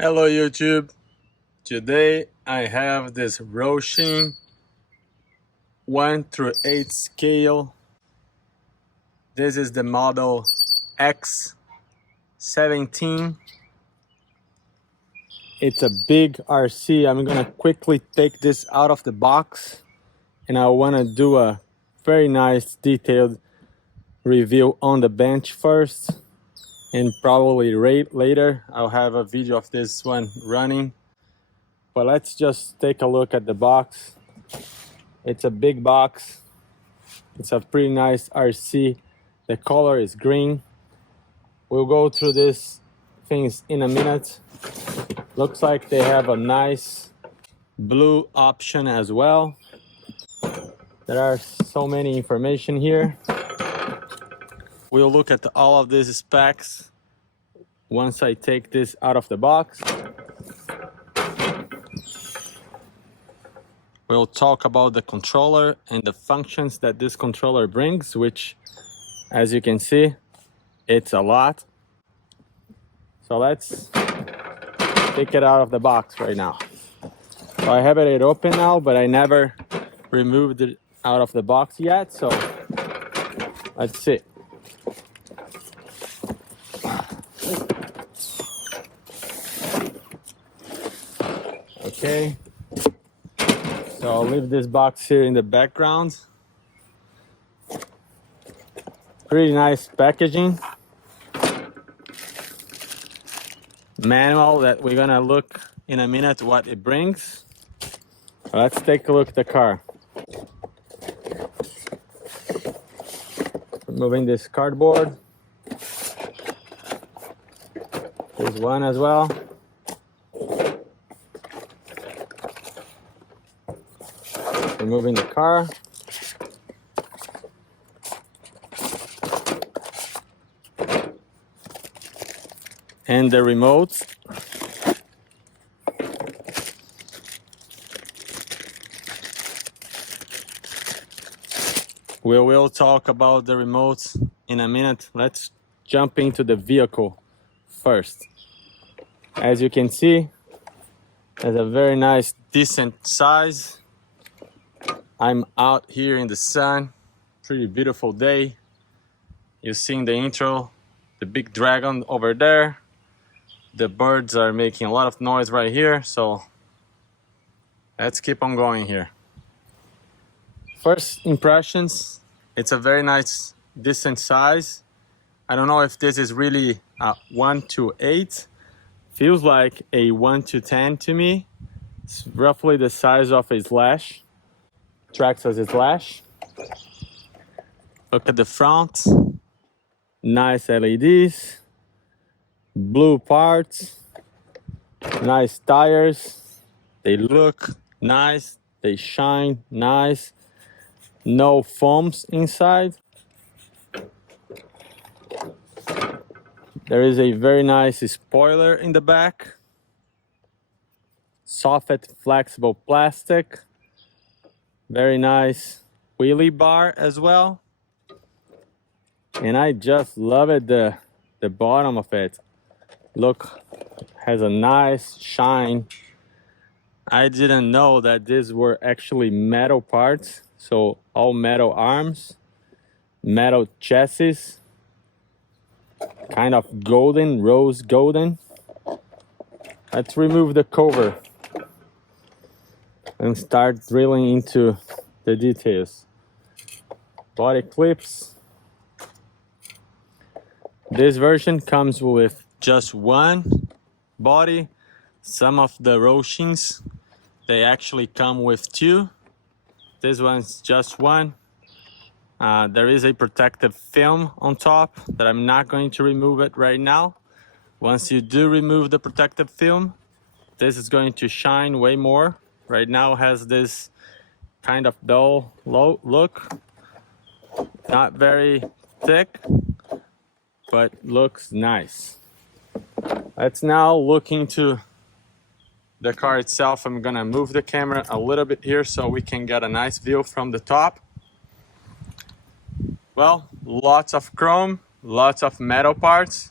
Hello YouTube. Today I have this Hosim 1 through 8 scale. This is the model X17. It's a big RC. I'm gonna quickly take this out of the box and I wanna do a very nice detailed review on the bench first, and probably later I'll have a video of this one running. But let's just take a look at the box. It's a big box. It's a pretty nice RC. The color is green. We'll go through these things in a minute. Looks like they have a nice blue option as well. There are so many information here. We'll look at all of these specs once I take this out of the box. We'll talk about the controller and the functions that this controller brings, which, as you can see, it's a lot. So let's take it out of the box right now. So I have it open now, but I never removed it out of the box yet. So let's see. Okay. So I'll leave this box here in the background. Pretty nice packaging. Manual that we're gonna look in a minute what it brings. Let's take a look at the car. Removing this cardboard. There's one as well. Removing the car. And the remote. We will talk about the remote in a minute. Let's jump into the vehicle first. As you can see, it's a very nice, decent size. I'm out here in the sun, pretty beautiful day. You've seen the intro, the big dragon over there. The birds are making a lot of noise right here, so let's keep on going here. First impressions, it's a very nice, decent size. I don't know if this is really a 1 to 8. Feels like a 1 to 10 to me. It's roughly the size of a Slash. Tracks as a Slash. Look at the front. Nice LEDs. Blue parts. Nice tires. They look nice. They shine nice. No foams inside. There is a very nice spoiler in the back. Soft flexible plastic. Very nice wheelie bar as well. And I just love it, the bottom of it. Look, has a nice shine. I didn't know that these were actually metal parts. So all metal arms, metal chassis, kind of golden, rose golden. Let's remove the cover and start drilling into the details. Body clips. This version comes with just one body. Some of the Hosims, they actually come with two. This one's just one. There is a protective film on top that I'm not going to remove it right now. Once you do remove the protective film, this is going to shine way more. Right now it has this kind of dull look. Not very thick, but looks nice. Let's now look into the car itself. I'm gonna move the camera a little bit here so we can get a nice view from the top. Well, lots of chrome, lots of metal parts.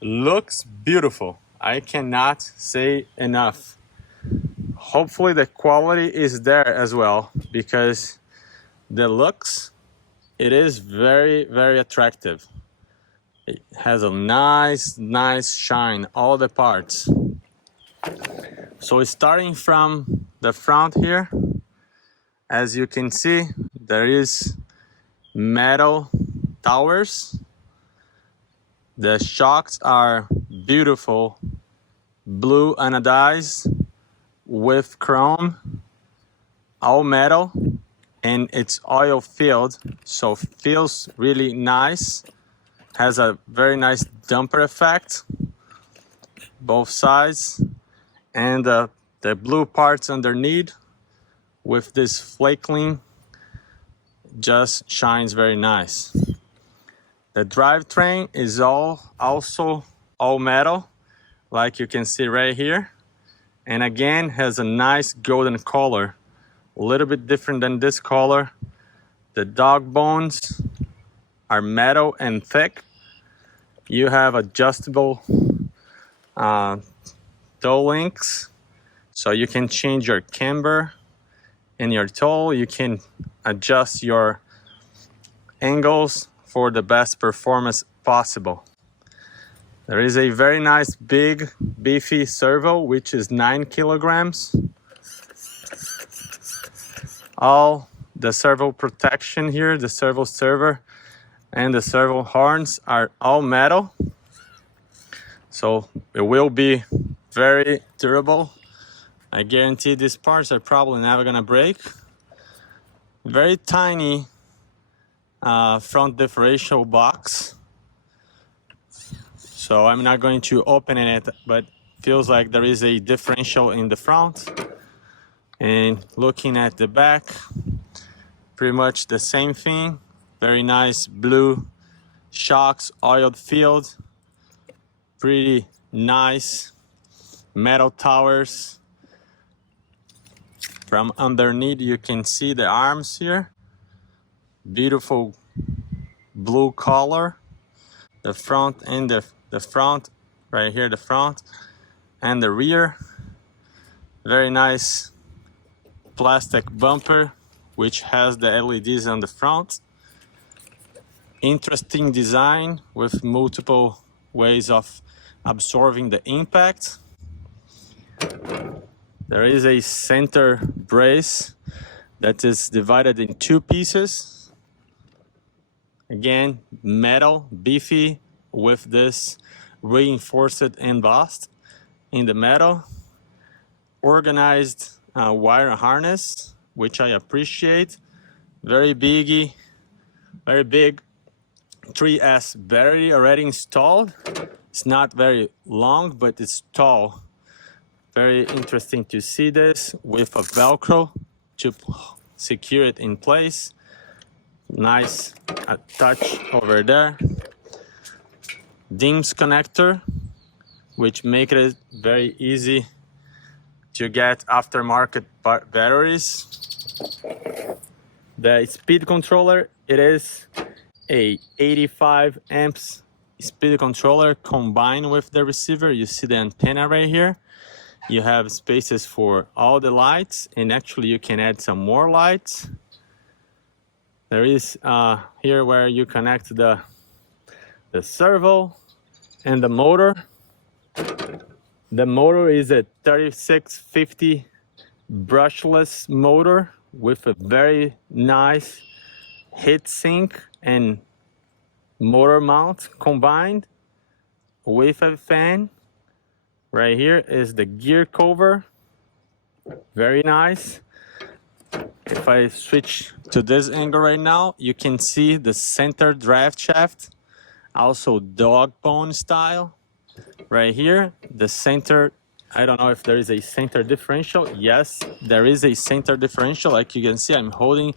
Looks beautiful. I cannot say enough. Hopefully the quality is there as well, because the looks, it is very, very attractive. It has a nice shine, all the parts. So starting from the front here, as you can see, there is metal towers. The shocks are beautiful, blue anodized with chrome, all metal, and it's oil filled, so feels really nice. Has a very nice damper effect, both sides, and the blue parts underneath with this flakeling just shines very nice. The drivetrain is also all metal, like you can see right here, and again has a nice golden color, a little bit different than this color. The dog bones are metal and thick. You have adjustable toe links, so you can change your camber and your toe. You can adjust your angles for the best performance possible. There is a very nice big beefy servo, which is 9 kilograms. All the servo protection here, the servo server and the servo horns are all metal, so it will be very durable. I guarantee these parts are probably never gonna break. Very tiny front differential box, so I'm not going to open it, but feels like there is a differential in the front. And looking at the back, pretty much the same thing. Very nice blue shocks, oiled field, pretty nice metal towers. From underneath you can see the arms here, beautiful blue color. The front and the front right here, the front and the rear, very nice plastic bumper which has the LEDs on the front. Interesting design with multiple ways of absorbing the impact. There is a center brace that is divided in two pieces. Again, metal, beefy, with this reinforced embossed in the metal. Organized wire harness, which I appreciate. Very big 3S battery already installed. It's not very long, but it's tall. Very interesting to see this with a Velcro to secure it in place. Nice touch over there. DIMS connector, which makes it very easy to get aftermarket batteries. The speed controller, it is a 85 amps speed controller combined with the receiver. You see the antenna right here. You have spaces for all the lights, and actually you can add some more lights. There is here where you connect the servo and the motor. The motor is a 3650 brushless motor with a very nice heat sink and motor mount combined with a fan. Right here is the gear cover, very nice. If I switch to this angle right now, you can see the center draft shaft, also dog bone style. Right here, the center, I don't know if there is a center differential. Yes, there is a center differential. Like you can see, I'm holding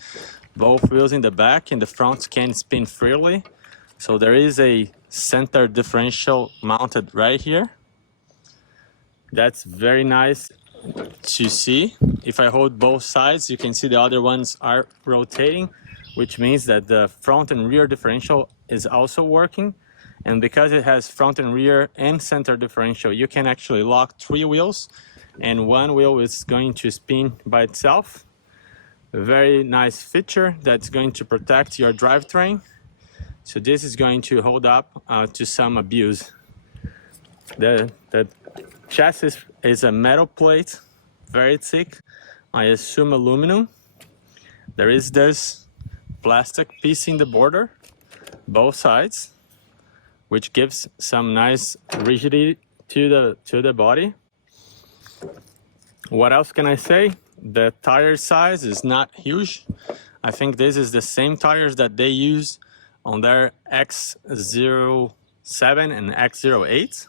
both wheels in the back and the front can spin freely. So there is a center differential mounted right here. That's very nice to see. If I hold both sides, you can see the other ones are rotating, which means that the front and rear differential is also working. And because it has front and rear and center differential, you can actually lock 3 wheels and 1 wheel is going to spin by itself. A very nice feature that's going to protect your drivetrain. So this is going to hold up to some abuse. The chassis is a metal plate, very thick, I assume aluminum. There is this plastic piece in the border, both sides, which gives some nice rigidity to the body. What else can I say? The tire size is not huge. I think this is the same tires that they use on their X17 and X08.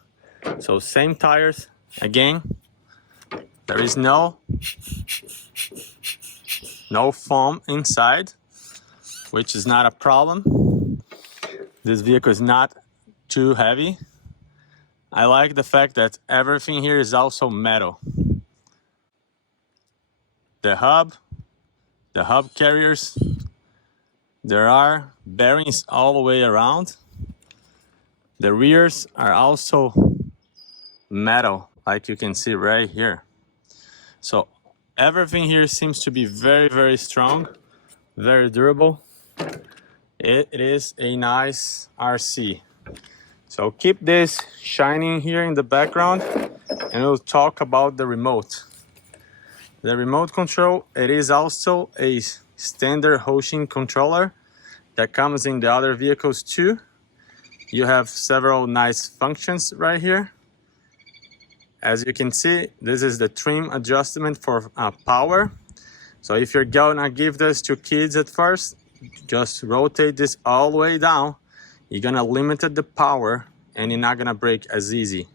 So same tires. Again, there is no foam inside, which is not a problem. This vehicle is not too heavy. I like the fact that everything here is also metal. The hub carriers, there are bearings all the way around. The rears are also metal, like you can see right here. So everything here seems to be very, very strong, very durable. It is a nice RC. So keep this shining here in the background and we'll talk about the remote. The remote control, it is also a standard Hosim controller that comes in the other vehicles too. You have several nice functions right here. As you can see, this is the trim adjustment for power. So if you're gonna give this to kids at first, just rotate this all the way down. You're gonna limit the power and you're not gonna brake as easy.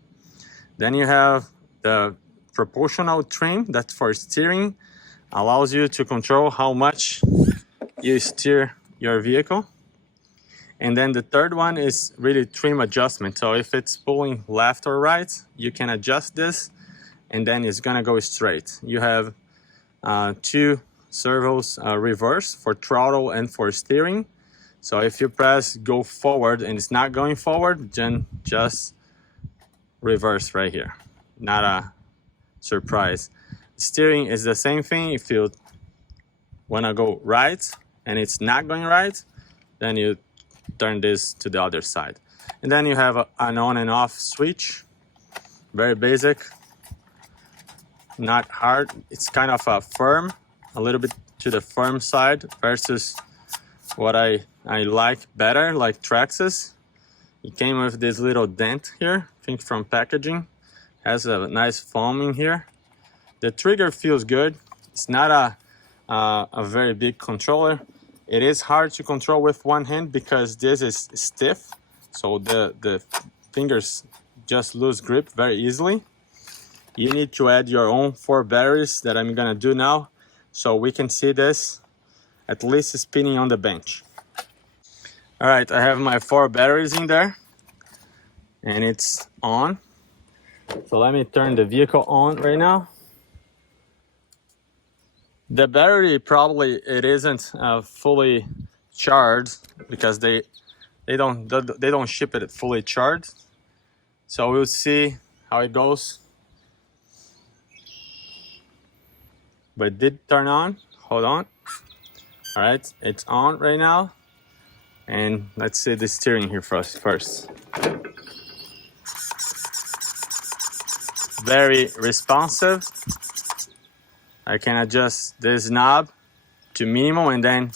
Then you have the proportional trim that's for steering, allows you to control how much you steer your vehicle. And then the third one is really trim adjustment. So if it's pulling left or right, you can adjust this and then it's gonna go straight. You have 2 servos reverse for throttle and for steering. So if you press go forward and it's not going forward, then just reverse right here. Not a surprise. Steering is the same thing. If you wanna go right and it's not going right, then you turn this to the other side. And then you have an on and off switch. Very basic, not hard. It's kind of firm, a little bit to the firm side versus what I like better, like Traxxas. It came with this little dent here, I think from packaging. Has a nice foam in here. The trigger feels good. It's not a very big controller. It is hard to control with one hand because this is stiff. So the fingers just lose grip very easily. You need to add your own 4 batteries that I'm gonna do now. So we can see this at least spinning on the bench. All right, I have my 4 batteries in there and it's on. So let me turn the vehicle on right now. The battery probably it isn't fully charged because they don't ship it fully charged. So we'll see how it goes. But it did turn on. Hold on. All right, it's on right now. And let's see the steering here first. Very responsive. I can adjust this knob to minimum and then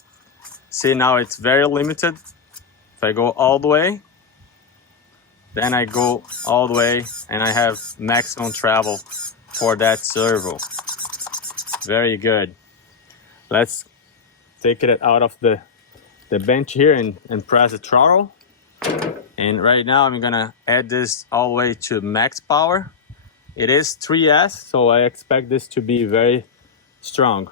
see now it's very limited. If I go all the way, then I go all the way and I have maximum travel for that servo. Very good. Let's take it out of the bench here and press the throttle. And right now I'm gonna add this all the way to max power. It is 3S, so I expect this to be very strong.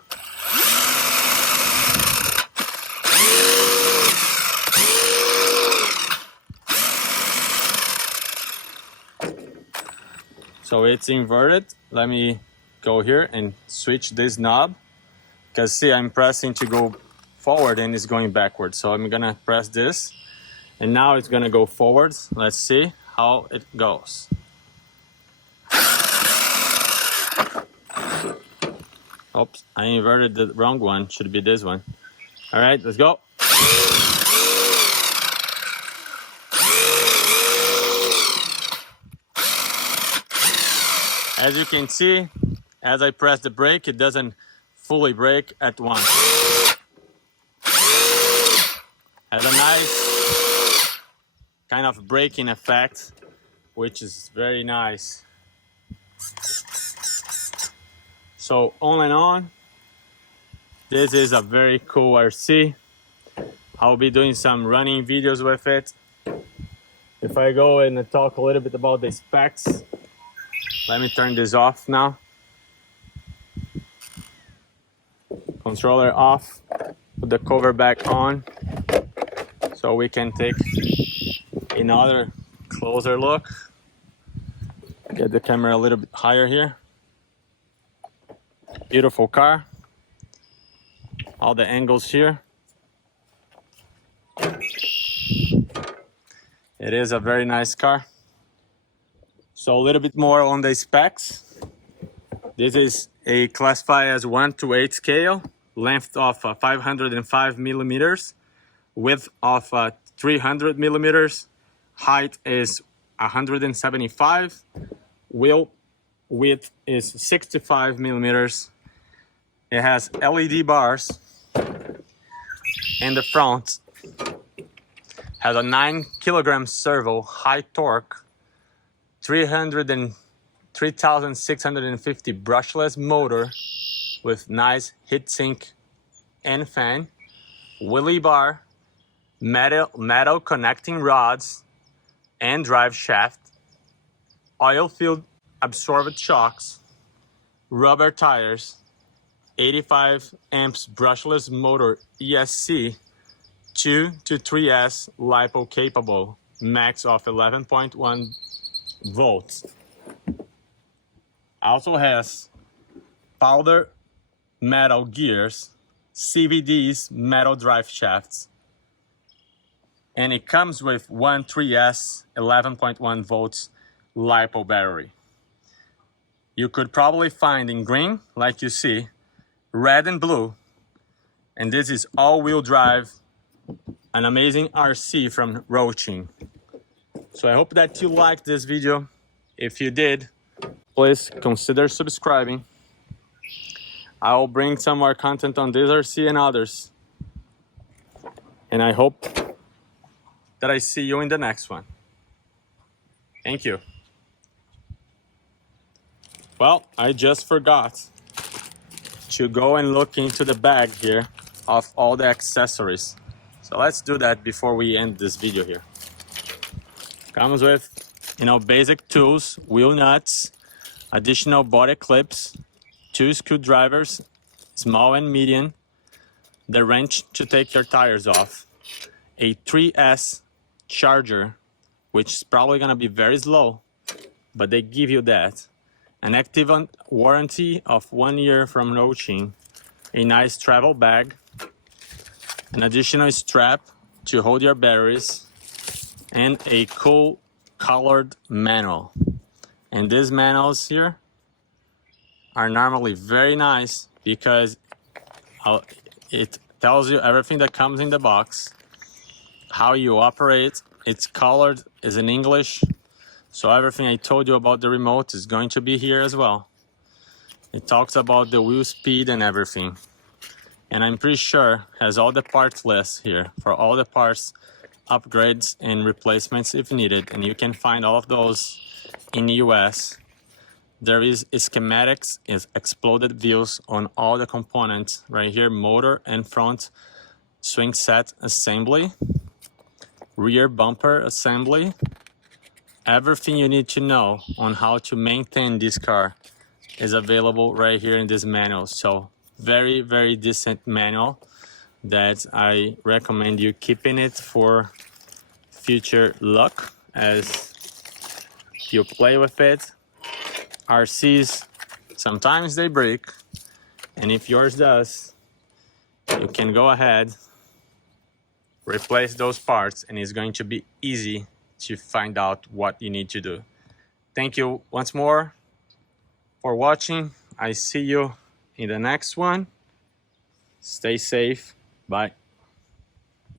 So it's inverted. Let me go here and switch this knob. Because see, I'm pressing to go forward and it's going backwards. So I'm gonna press this And now it's gonna go forwards. Let's see how it goes. Oops, I inverted the wrong one. Should be this one. All right, let's go. As you can see, as I press the brake, it doesn't fully brake at once. Has a nice kind of braking effect, which is very nice. So on and on, this is a very cool RC. I'll be doing some running videos with it. If I go and talk a little bit about the specs, let me turn this off now. Controller off, put the cover back on, so we can take another closer look. Get the camera a little bit higher here. Beautiful car. All the angles here. It is a very nice car. So a little bit more on the specs. This is a classified as 1 to 8 scale, length of 505 millimeters, width of 300 millimeters, height is 175, wheel width is 65 millimeters. It has LED bars, and the front has a 9 kilogram servo, high torque, 3,650 brushless motor with nice heatsink and fan, wheelie bar, metal connecting rods and drive shaft, oil-filled absorbent shocks, rubber tires, 85 amps brushless motor ESC, 2 to 3S LiPo capable, max of 11.1 volts. Also has powder metal gears, CVDs metal drive shafts, and it comes with 3S 11.1 volts LiPo battery. You could probably find in green, like you see, red and blue, and this is all-wheel drive, an amazing RC from Hosim. So I hope that you liked this video. If you did, please consider subscribing. I will bring some more content on this RC and others. And I hope that I see you in the next one. Thank you. Well, I just forgot to go and look into the bag here of all the accessories. So let's do that before we end this video here. Comes with, basic tools, wheel nuts, additional body clips, 2 screwdrivers, small and medium, the wrench to take your tires off, a 3S charger, which is probably gonna be very slow, but they give you that, an active warranty of 1 year from Hosim, a nice travel bag, an additional strap to hold your batteries, and a cool colored manual. And these manuals here are normally very nice because it tells you everything that comes in the box, how you operate. It's colored, is in English, so everything I told you about the remote is going to be here as well. It talks about the wheel speed and everything. And I'm pretty sure has all the parts list here for all the parts, upgrades and replacements if needed, and you can find all of those in the US. There is schematics, is exploded views on all the components right here, motor and front swing set assembly, rear bumper assembly, everything you need to know on how to maintain this car is available right here in this manual. So very, very decent manual that I recommend you keeping it for future luck as you play with it. RCs, sometimes they break, and if yours does, you can go ahead replace those parts, and it's going to be easy to find out what you need to do. Thank you once more for watching. I see you in the next one. Stay safe. Bye.